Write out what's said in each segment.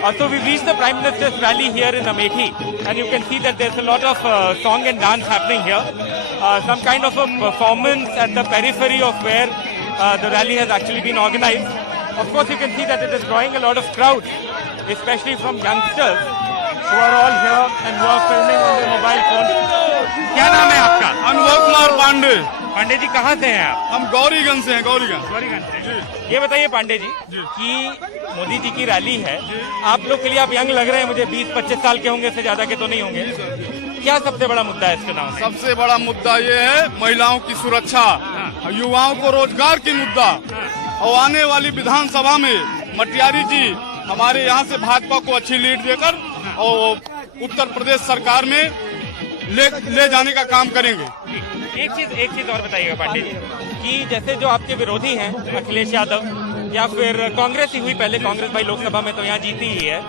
So we've reached the Prime Minister's rally here in Amethi, and you can see that there's a lot of song and dance happening here. Some kind of a performance at the periphery of where the rally has actually been organized. Of course, you can see that it is drawing a lot of crowds, especially from youngsters who are all here and who are filming on their mobile phone. क्या नाम है आपका? अनुभव कुमार पांडे। पांडे जी कहाँ से हैं आप? हम गौरीगंज से हैं। गौरीगंज से। ये बताइए पांडे जी कि मोदी जी की रैली है, आप लोग के लिए, आप यंग लग रहे हैं मुझे, 20-25 साल के होंगे, इससे ज्यादा के तो नहीं होंगे। क्या सबसे बड़ा मुद्दा है इस चुनाव में? सबसे बड़ा मुद्दा ये है महिलाओं की सुरक्षा, युवाओं को रोजगार की मुद्दा। और आने वाली विधानसभा में मटियारी जी हमारे यहाँ से भाजपा को अच्छी लीड देकर और उत्तर प्रदेश सरकार में ले जाने का काम करेंगे। एक चीज और बताइएगा पांडे जी कि जैसे जो आपके विरोधी हैं अखिलेश यादव या फिर कांग्रेस ही हुई, पहले कांग्रेस भाई लोकसभा में तो यहाँ जीती ही है,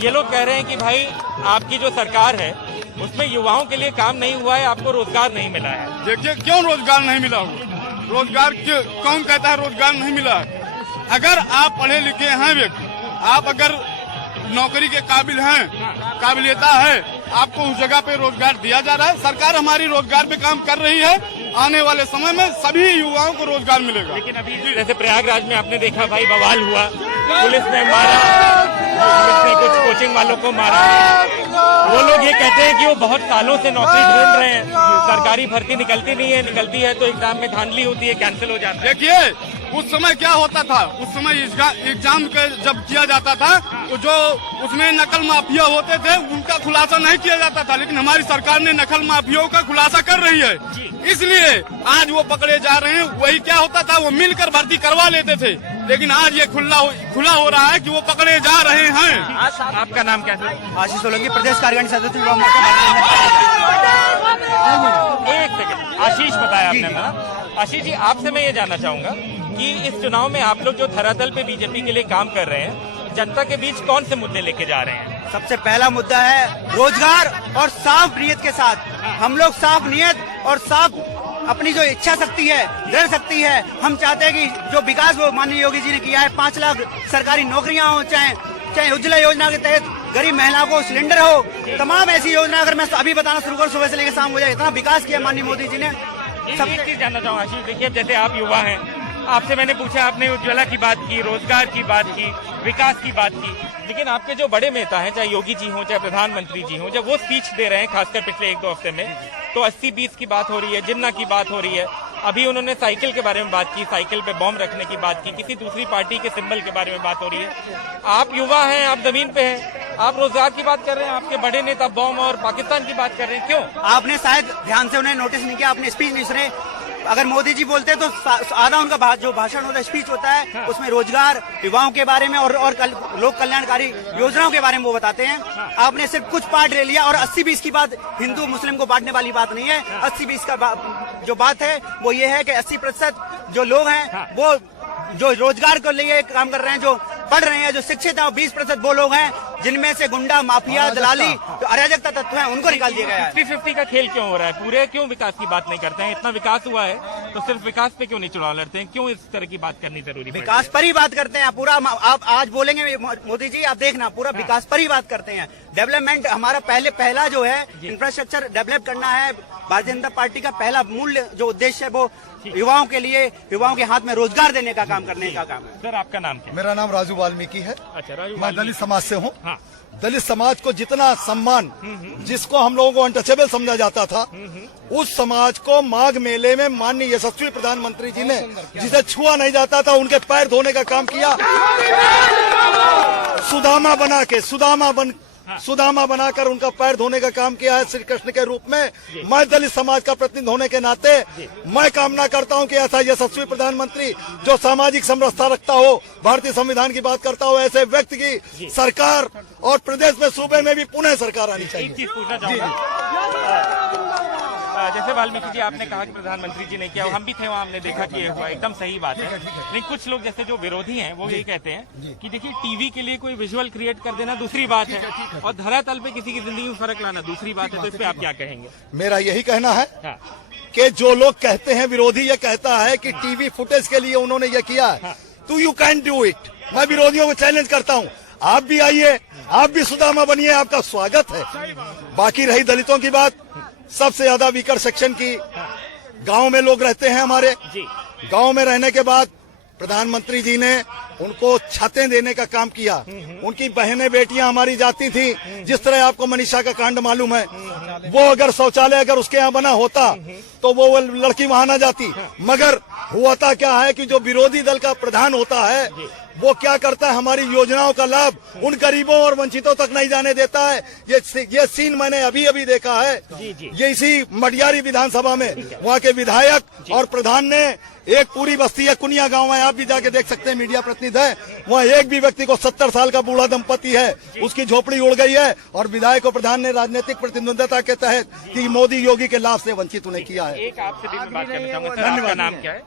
ये लोग कह रहे हैं कि भाई आपकी जो सरकार है उसमें युवाओं के लिए काम नहीं हुआ है, आपको रोजगार नहीं मिला है। देखिए क्यों रोजगार नहीं मिला होगा? रोजगार कौन कहता है रोजगार नहीं मिला है? अगर आप पढ़े लिखे हैं व्यक्ति, आप अगर नौकरी के काबिल हैं, काबिलियता है, आपको उस जगह पे रोजगार दिया जा रहा है। सरकार हमारी रोजगार पे काम कर रही है। आने वाले समय में सभी युवाओं को रोजगार मिलेगा। लेकिन अभी जैसे प्रयागराज में आपने देखा भाई बवाल हुआ, पुलिस ने मारा, पुलिस ने कुछ कोचिंग वालों को मारा। वो लोग ये कहते हैं कि वो बहुत सालों से नौकरी ढूंढ रहे हैं, सरकारी भर्ती निकलती नहीं है, निकलती है तो एग्जाम में धांधली होती है, कैंसिल हो जाता है। देखिए उस समय क्या होता था, उस समय एग्जाम जब किया जाता था तो जो उसमें नकल माफिया होते थे उनका खुलासा नहीं किया जाता था, लेकिन हमारी सरकार ने नकल माफियाओं का खुलासा कर रही है, इसलिए आज वो पकड़े जा रहे हैं। वही क्या होता था, वो मिलकर भर्ती करवा लेते थे, लेकिन आज ये खुला हो रहा है कि वो पकड़े जा रहे हैं। आपका नाम क्या है? आशीष सोलंकी, प्रदेश कार्यकारिणी सदस्य युवा मोर्चा। एक सेकंड, आशीष बताया आपने ना। आशीष जी आपसे मैं ये जानना चाहूंगा कि इस चुनाव में आप लोग जो धरातल पे बीजेपी के लिए काम कर रहे हैं, जनता के बीच कौन से मुद्दे लेके जा रहे हैं? सबसे पहला मुद्दा है रोजगार और साफ नियत के साथ। हम लोग साफ नियत और साफ अपनी जो इच्छा शक्ति है, दृढ़ शक्ति है, हम चाहते हैं कि जो विकास वो माननीय योगी जी ने किया है, 5 लाख सरकारी नौकरियां हो, चाहे उज्ज्वला योजना के तहत गरीब महिला को सिलेंडर हो, तमाम ऐसी योजना अगर मैं अभी बताना शुरू करूं, सुबह से लेकर शाम हो जाए, इतना विकास किया माननीय मोदी जी ने। सब चीज जानना चाहूँ आशीष, देखिए जैसे आप युवा हैं, आपसे मैंने पूछा, आपने उज्ज्वला की बात की, रोजगार की बात की, विकास की बात की, लेकिन आपके जो बड़े नेता हैं, चाहे योगी जी हों चाहे प्रधानमंत्री जी हों, जब वो स्पीच दे रहे हैं, खासकर पिछले 1-2 हफ्ते में, तो 80-20 की बात हो रही है, जिन्ना की बात हो रही है। अभी उन्होंने साइकिल के बारे में बात की, साइकिल पे बॉम्ब रखने की बात की, किसी दूसरी पार्टी के सिंबल के बारे में बात हो रही है। आप युवा हैं, आप जमीन पे हैं, आप रोजगार की बात कर रहे हैं, आपके बड़े नेता बॉम्ब और पाकिस्तान की बात कर रहे हैं, क्यों? आपने शायद ध्यान से उन्हें नोटिस नहीं किया, आपने स्पीच नहीं सुने। अगर मोदी जी बोलते हैं तो आधा उनका जो भाषण होता है, स्पीच होता है, उसमें रोजगार, युवाओं के बारे में और लोक कल्याणकारी योजनाओं के बारे में वो बताते हैं। आपने सिर्फ कुछ पार्ट ले लिया और 80-20 की बात हिंदू मुस्लिम को बांटने वाली बात नहीं है। 80-20 का जो बात है वो ये है कि 80% जो लोग हैं वो जो रोजगार को लिए काम कर रहे हैं, जो पढ़ रहे हैं, जो शिक्षित हैं, 20% वो लोग हैं जिनमें से गुंडा, माफिया, दलाली, जो अराजकता तत्व हैं, उनको निकाल दिया गया है। 50-50 का खेल क्यों हो रहा है? पूरे क्यों विकास की बात नहीं करते हैं? इतना विकास हुआ है तो सिर्फ विकास पे क्यों नहीं चुनाव लड़ते हैं? क्यों इस तरह की बात करनी जरूरी है? विकास पर ही बात करते हैं पूरा। आप आज बोलेंगे मोदी जी, आप देखना, पूरा विकास पर ही बात करते हैं। डेवलपमेंट हमारा पहला जो है इंफ्रास्ट्रक्चर डेवलप करना है। भारतीय जनता पार्टी का पहला मूल्य जो उद्देश्य है वो युवाओं के लिए, युवाओं के हाथ में रोजगार देने का काम करने का काम है। सर आपका नाम क्या? मेरा नाम राजू वाल्मीकि है। अच्छा राजू, मैं दलित समाज से हूँ। हाँ। दलित समाज को जितना सम्मान, जिसको हम लोगों को अनटचेबल समझा जाता था, उस समाज को माघ मेले में माननीय यशस्वी प्रधानमंत्री जी ने, जिसे छुआ नहीं जाता था, उनके पैर धोने का काम किया। सुदामा बनाकर उनका पैर धोने का काम किया है श्री कृष्ण के रूप में। मैं दलित समाज का प्रतिनिधि होने के नाते मैं कामना करता हूं कि ऐसा यशस्वी प्रधानमंत्री जो सामाजिक समरसता रखता हो, भारतीय संविधान की बात करता हो, ऐसे व्यक्ति की सरकार और प्रदेश में, सूबे में भी पुनः सरकार आनी चाहिए। एक चीज पूछना चाहूंगा, जैसे वाल्मीकि जी आपने कहा कि प्रधानमंत्री जी ने किया, हम भी थे वहाँ, हमने देखा कि ये हुआ, एकदम सही बात है। लेकिन कुछ लोग जैसे जो विरोधी हैं वो ये कहते हैं कि देखिए टीवी के लिए कोई विजुअल क्रिएट कर देना दूसरी बात है और धरातल पे किसी की जिंदगी में फर्क लाना दूसरी बात है, तो इस पे आप क्या कहेंगे? मेरा यही कहना है कि जो लोग कहते हैं, विरोधी ये कहता है कि टीवी फुटेज के लिए उन्होंने ये किया है, तो यू कैन डू इट। मैं विरोधियों को चैलेंज करता हूँ, आप भी आइए, आप भी सुदामा बनिए, आपका स्वागत है। बाकी रही दलितों की बात, सबसे ज्यादा वीकर सेक्शन की गांव में लोग रहते हैं हमारे। गांव में रहने के बाद प्रधानमंत्री जी ने उनको छतें देने का काम किया। उनकी बहनें बेटियां हमारी जाती थी, जिस तरह आपको मनीषा का कांड मालूम है, वो अगर शौचालय अगर उसके यहाँ बना होता तो वो लड़की वहां ना जाती। मगर होता क्या है कि जो विरोधी दल का प्रधान होता है वो क्या करता है, हमारी योजनाओं का लाभ उन गरीबों और वंचितों तक नहीं जाने देता है। ये सीन मैंने अभी अभी देखा है। ये इसी मडियारी विधानसभा में वहाँ के विधायक और प्रधान ने एक पूरी बस्ती है, कुनिया गांव है, आप भी जाके देख सकते हैं, मीडिया प्रतिनिधि है, वहाँ एक भी व्यक्ति को 70 साल का बूढ़ा दंपति है, उसकी झोपड़ी उड़ गई है। और विधायक और प्रधान ने राजनीतिक प्रतिद्वंदता के तहत कि मोदी योगी के लाभ से वंचित उन्हें किया है। एक आपसे भी बात करना चाहूंगा सर, आपका नाम क्या है?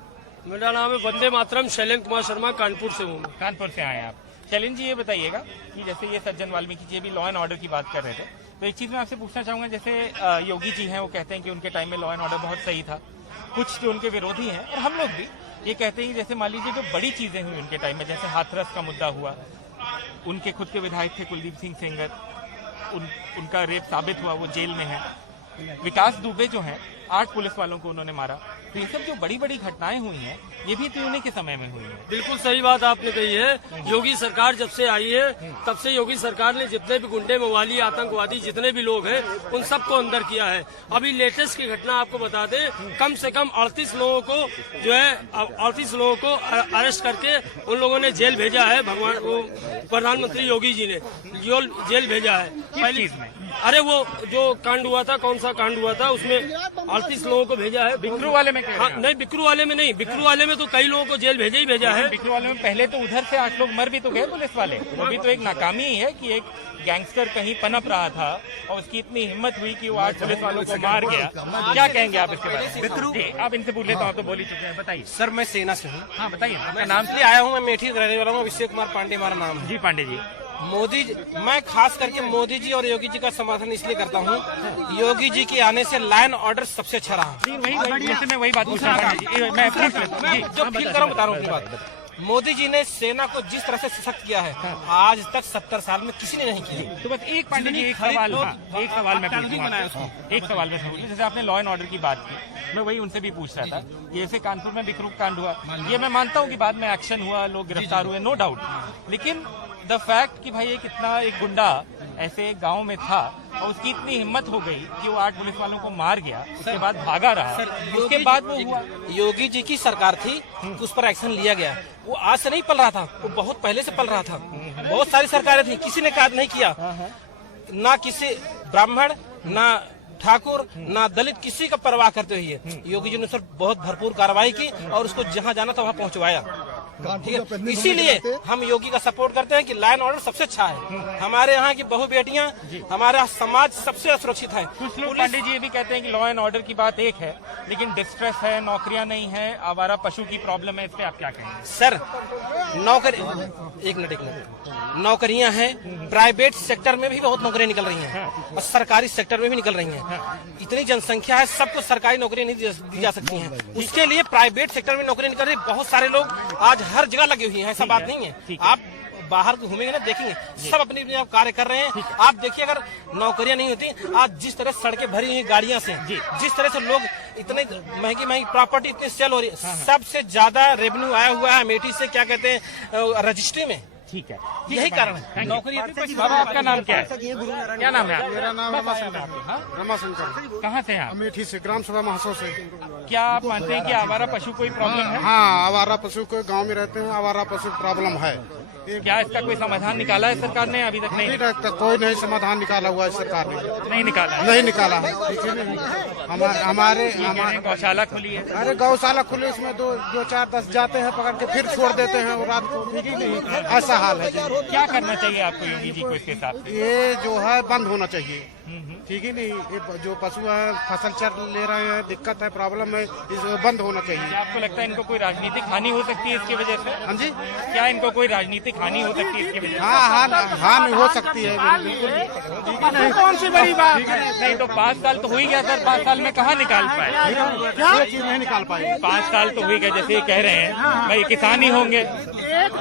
मेरा नाम है वंदे मातरम, शैलेंद्र कुमार शर्मा, कानपुर से हूँ। कानपुर से आए आप। शैलेंद्र जी, ये बताइएगा कि जैसे ये सज्जन वाल्मीकि जी भी लॉ एंड ऑर्डर की बात कर रहे थे, तो एक चीज मैं आपसे पूछना चाहूंगा, जैसे योगी जी हैं वो कहते हैं कि उनके टाइम में लॉ एंड ऑर्डर बहुत सही था। कुछ जो उनके विरोधी हैं और हम लोग भी ये कहते हैं कि जैसे मान लीजिए जो बड़ी चीजें हुई उनके टाइम में, जैसे हाथरस का मुद्दा हुआ, उनके खुद के विधायक थे कुलदीप सिंह सेंगर, उनका रेप साबित हुआ, वो जेल में है। विकास दुबे जो हैं 8 पुलिस वालों को उन्होंने मारा। तो ये सब जो बड़ी बड़ी घटनाएं हुई हैं ये भी तो उन्हीं के समय में हुई है। बिल्कुल सही बात आपने कही है। योगी सरकार जब से आई है तब से योगी सरकार ने जितने भी गुंडे, मवाली, आतंकवादी जितने भी लोग हैं उन सबको अंदर किया है। अभी लेटेस्ट की घटना आपको बता दें, कम से कम 38 लोगों को जो है 38 लोगों को अरेस्ट करके उन लोगों ने जेल भेजा है। भगवान वो प्रधानमंत्री योगी जी ने जेल भेजा है। पहली चीज में अरे वो जो कांड हुआ था, कौन सा कांड हुआ था, उसमें 38 लोगों को भेजा है। बिकरू वाले में हाँ, नहीं बिकरू वाले में नहीं, बिकरू वाले में तो कई लोगों को जेल भेजा ही भेजा है। बिकरू वाले में पहले तो उधर से 8 लोग मर भी तो गए पुलिस वाले। वो भी तो एक नाकामी ही है कि एक गैंगस्टर कहीं पनप रहा था और उसकी इतनी हिम्मत हुई कि वो 8 पुलिस वालों को मार गया। क्या कहेंगे आप इसके बारे में? आप इनसे पूछ लेता हूँ, तो बोल ही चुके हैं, बताइए। सर मैं सेना से हूँ। हाँ बताइए, मैं नाम से आया हूँ, मैं मेठी रहने वाला हूँ, अभिषेक कुमार पांडे हमारा नाम है। जी पांडे जी। मैं खास करके मोदी जी और योगी जी का समर्थन इसलिए करता हूँ, योगी जी के आने से लॉ एंड ऑर्डर सबसे अच्छा रहा। मैं वही बात पूछ रहा हूँ, मैं जो फील कर बता रहा हूँ अपनी बात। मोदी जी ने सेना को जिस तरह से सशक्त किया है, आज तक 70 साल में किसी ने नहीं किया। तो बस एक पांडे जी, एक सवाल मैं पूछूंगा, एक सवाल में पूछूं, जैसे आपने लॉ एंड ऑर्डर की बात की, मैं वही उनसे भी पूछ रहा था। जैसे कानपुर में बिकरू कांड हुआ, ये मैं मानता हूँ कि बाद में एक्शन हुआ, लोग गिरफ्तार हुए, नो डाउट, लेकिन द फैक्ट कि भाई ये कितना एक गुंडा ऐसे गांव में था और उसकी इतनी हिम्मत हो गई कि वो 8 पुलिस वालों को मार गया, उसके बाद भागा रहा, उसके बाद वो हुआ। योगी जी की सरकार थी, उस पर एक्शन लिया गया। वो आज से नहीं पल रहा था, वो बहुत पहले से पल रहा था। बहुत सारी सरकारें थी, किसी ने कार्य नहीं किया, ना किसी ब्राह्मण, ना ठाकुर, ना दलित, किसी का परवाह करते हुए योगी जी ने सर बहुत भरपूर कार्रवाई की और उसको जहां जाना था वहां पहुंचवाया। ठीक है, इसीलिए हम योगी का सपोर्ट करते हैं कि लॉ एंड ऑर्डर सबसे अच्छा है। हमारे यहाँ की बहु बेटियां, हमारा समाज सबसे सुरक्षित है। कुछ लोग पांडे जी ये भी कहते हैं कि लॉ एंड ऑर्डर की बात एक है, लेकिन डिस्ट्रेस है, नौकरियां नहीं है, आवारा पशु की प्रॉब्लम है, इस पे आप क्या कहेंगे? सर एक मिनट नौकरियां हैं, प्राइवेट सेक्टर में भी बहुत नौकरियां निकल रही हैं और सरकारी सेक्टर में भी निकल रही हैं। इतनी जनसंख्या है, सबको सरकारी नौकरी नहीं दी जा सकती हैं। उसके लिए प्राइवेट सेक्टर में नौकरी निकल रही है। बहुत सारे लोग आज हर जगह लगे हुए हैं, ऐसा बात नहीं है। आप बाहर घूमेंगे ना, देखेंगे सब अपनी अपनी कार्य कर रहे हैं। आप देखिए, अगर नौकरियां नहीं होती, आज जिस तरह सड़कें भरी हुई गाड़ियां से, जिस तरह से लोग, इतनी महंगी महंगी प्रॉपर्टी इतनी सेल हो रही है, सबसे ज्यादा रेवेन्यू आया हुआ है अमेठी से, क्या कहते हैं, रजिस्ट्री में। ठीक है, यही कारण है। नौकरी बाबा, आपका नाम क्या है? क्या नाम है? मेरा नाम रमाशंकर। कहाँ से हैं आप? अमेठी से, ग्राम सभा महासव से। क्या आप मानते हैं कि आवारा पशु कोई प्रॉब्लम है? हाँ, आवारा पशु को गांव में रहते हैं, आवारा पशु प्रॉब्लम है। क्या इसका कोई समाधान निकाला है सरकार ने? अभी तक नहीं, कोई नहीं समाधान निकाला हुआ है सरकार ने, नहीं निकाला है। नहीं निकाला है। हमारे गौशाला खुली है, अरे गौशाला खुली, इसमें 2 4 10 जाते हैं, पकड़ के फिर छोड़ देते हैं और रात को, ठीक ही नहीं, ऐसा हाल है। क्या करना चाहिए आपको योगी जी को इसके हिसाब से? ये जो है बंद होना चाहिए, ठीक है नहीं। ये जो पशु है फसल चर ले रहे हैं, दिक्कत है, प्रॉब्लम है, इसको बंद होना चाहिए। क्या आपको लगता है इनको कोई राजनीतिक हानि हो सकती है इसकी वजह से? हाँ जी, क्या इनको कोई राजनीतिक हानि हो सकती है इसकी वजह से? हाँ हो सकती है, बिल्कुल, ठीक है नहीं। कौन सी बड़ी बात नहीं तो 5 साल तो हो ही गया सर, 5 साल में कहाँ निकाल पाए? क्या चीज नहीं निकाल पाए? 5 साल तो हो ही गए, जैसे ये कह रहे हैं भाई किसान ही होंगे, एक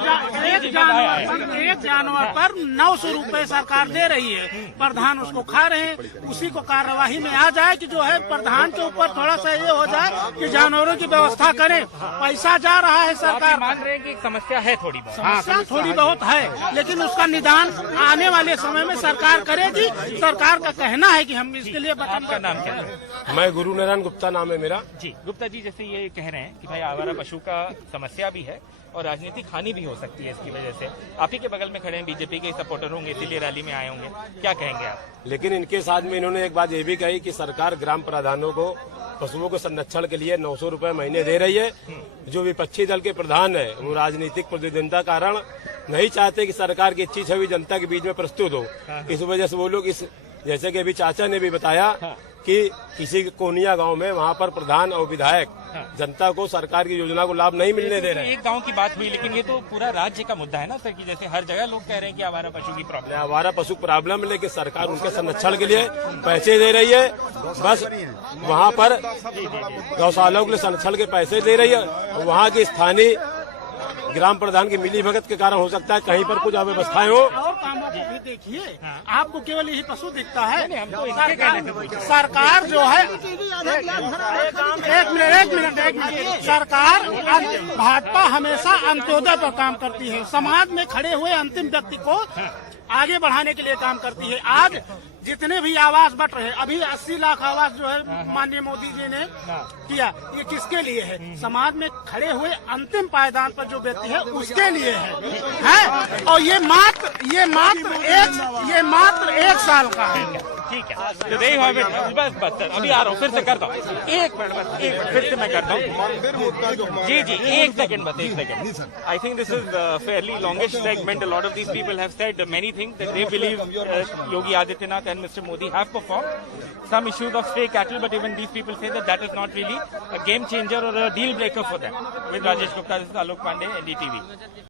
जानवर पर 900 रुपए सरकार दे रही है, प्रधान उसको खा रहे हैं। उसी को कार्यवाही में आ जाए कि जो है प्रधान के ऊपर थोड़ा सा ये हो जाए कि जानवरों की व्यवस्था करें। पैसा जा रहा है सरकार, मान रहे हैं कि समस्या है थोड़ी बहुत, समस्या थोड़ी बहुत है, लेकिन उसका निदान आने वाले समय में सरकार करेगी। सरकार का कहना है कि हम इसके लिए आपका नाम क्या है? मैं गुरु नारायण गुप्ता नाम है मेरा। जी गुप्ता जी, जैसे ये कह रहे हैं कि भाई आवारा पशु का समस्या भी है और राजनीतिक हानि भी हो सकती है इसकी वजह से, आप ही के बगल में खड़े हैं, बीजेपी के सपोर्टर होंगे इसीलिए रैली में आए होंगे, क्या कहेंगे आप? लेकिन इनके साथ में इन्होंने एक बात ये भी कही कि सरकार ग्राम प्रधानों को पशुओं के संरक्षण के लिए 900 रुपए महीने दे रही है। जो विपक्षी दल के प्रधान है वो राजनीतिक प्रतिद्वंदिता कारण नहीं चाहते कि सरकार की अच्छी छवि जनता के बीच में प्रस्तुत हो। इस वजह से वो लोग इस, जैसे कि अभी चाचा ने भी बताया कि किसी कोनिया गांव में वहां पर प्रधान और विधायक जनता को सरकार की योजना को लाभ नहीं मिलने दे रहे हैं। एक गांव की बात हुई, लेकिन ये तो पूरा राज्य का मुद्दा है ना सर, कि जैसे हर जगह लोग कह रहे हैं कि आवारा पशु की प्रॉब्लम, आवारा पशु प्रॉब्लम है, लेकिन सरकार उनके संरक्षण के लिए पैसे दे रही है। बस वहाँ पर गौशालाओं के लिए संरक्षण के पैसे दे रही है। वहाँ की स्थानीय ग्राम प्रधान की मिली भगत के कारण हो सकता है कहीं पर कुछ अव्यवस्थाएं हो। और कामों को भी देखिए, आपको केवल यही पशु दिखता है। सरकार जो है, एक मिनट, सरकार भाजपा हमेशा अंत्योदय पर काम करती है, समाज में खड़े हुए अंतिम व्यक्ति को आगे बढ़ाने के लिए काम करती है। आज जितने भी आवास बट रहे, अभी 80 लाख आवास जो है माननीय मोदी जी ने किया, ये किसके लिए है? समाज में खड़े हुए अंतिम पायदान पर जो व्यक्ति है उसके लिए है। और ये मात्र एक साल का है। ठीक है, तो देख बस सर, अभी आ रहा हूँ, फिर से करता हूँ, एक मिनट बस, एक मिनट फिर से मैं करता हूँ। जी जी, एक सेकंड बस, एक second. I think this is fairly longest segment. A lot of these people have said many things that they believe Yogi Adityanath and Mr. Modi have performed. Some issues of stray cattle, but even these people say that that is not really a game changer or a deal breaker for them. With Rajesh Gupta, this is Alok Pandey, NDTV.